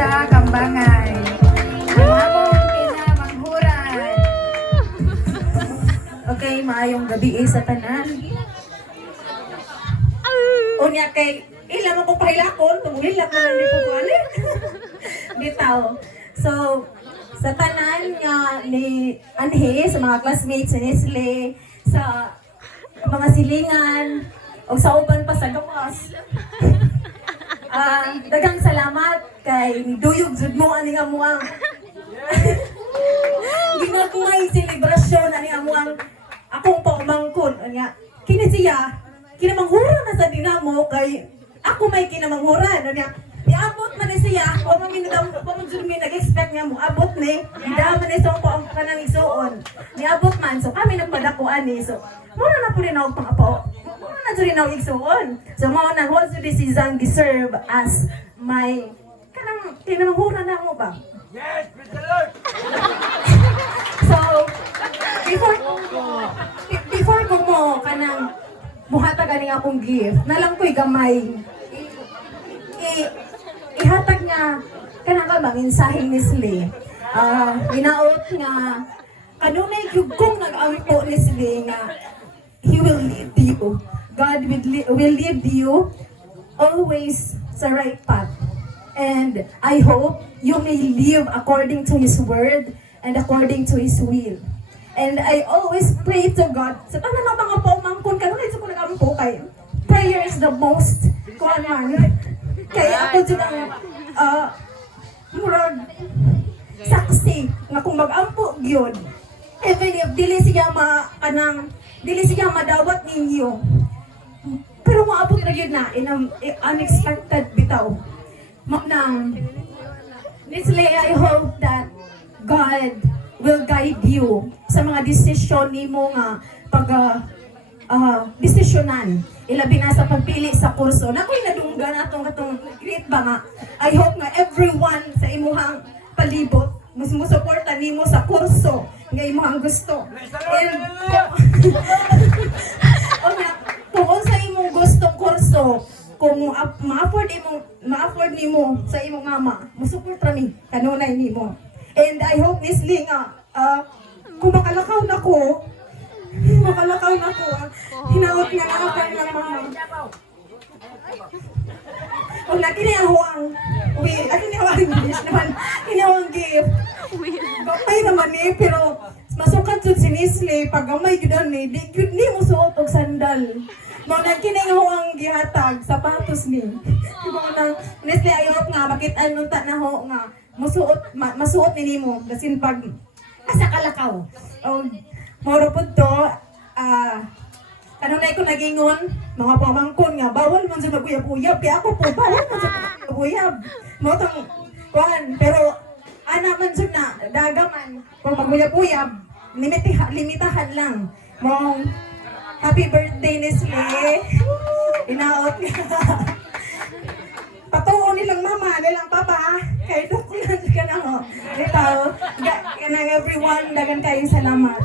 sa Kambangay. Ang among kinamanghuran. Okay, maayong gabi sa tanan. Unya kay ilang mo pahilakon, tumuhilak na lang di po kualit. Bitaw. So, sa tanan nga ni Anhe, sa mga classmates ni Nestle, sa mga silingan, o sa uban pa sa gawas. Daghang salamat kay duyog jud mo ani nga muang ginagmay selebrasyon ani nga muang akong paumangkon anya kini siya kinamanghuran na sa dinamo kay ako may kinamanghuran anya niabot man ni siya wa man minadam wa man jud mi nag-expect nga mo abot ni da man iso ko ang kanang isuon niabot man so kami nagpadakuan ni so mura na po rin ako pang-apo na rin ako igsuon. So, mga na, what do this isang deserve as my, kinamanghuran na mo ba? Yes, praise the Lord! So, before ko mo, muhatag ganing akong gift, nalang ko'y gamay. Ihatag nga, ka bang insahing ni Slee. Ginaot nga, kanunay kung nag-ampo ni Slee nga, He will lead you. God will lead you always sa right path. And I hope you may live according to His word and according to His will. And I always pray to God. Sa tanan ng mga pumangkon, kanunay sa kulang po kay prayer is the most kaya ako dyan ang murag saksi nga kung mag-ampo gyud even if dili siya madawat ninyo. Pero maabot na yun na in unexpected bitaw. Nang Nestle, I hope that God will guide you sa mga desisyon nimo nga desisyonan. Ilabi na sa pagpili sa kurso. Nakoy nadunggan atong great ba nga. I hope nga everyone sa imuhang palibot mas musuporta nimo sa kurso nga imuhang gusto. And kung unsa imong gustong kurso, kung ma-afford nimo sa imong mama, musupport ra mi kanunay nimo. And I hope Nestle nga kung makalakaw na ko, hinaot nga nakakay ng mama. Kung nakiniawang English naman, kinawang gift. Gamay naman pero masukat jud si Nestle pag gamay gyud ni di gyud ni mo suot og sandal. Mao nang kiningaw ang gihatag sapatos ni. Mao nang Nestle ayot nga makit-an nunta na ho nga masuot ni nimo basin pag asa kalakaw. O moro pud to kanunay ko nagingon mga pamangkon nga bawal man sa maguyab-uyab kaya ako po bawal man sa maguyab. Mao tang kuan pero ana man jud na dagaman kung maguyab-uyab limitahan lang. Mong happy birthday Nestle. Inaot nga. Patuon nilang mama, nilang papa. Kay dokulan ka na ho. Ito, kanang everyone, dagan kayong salamat.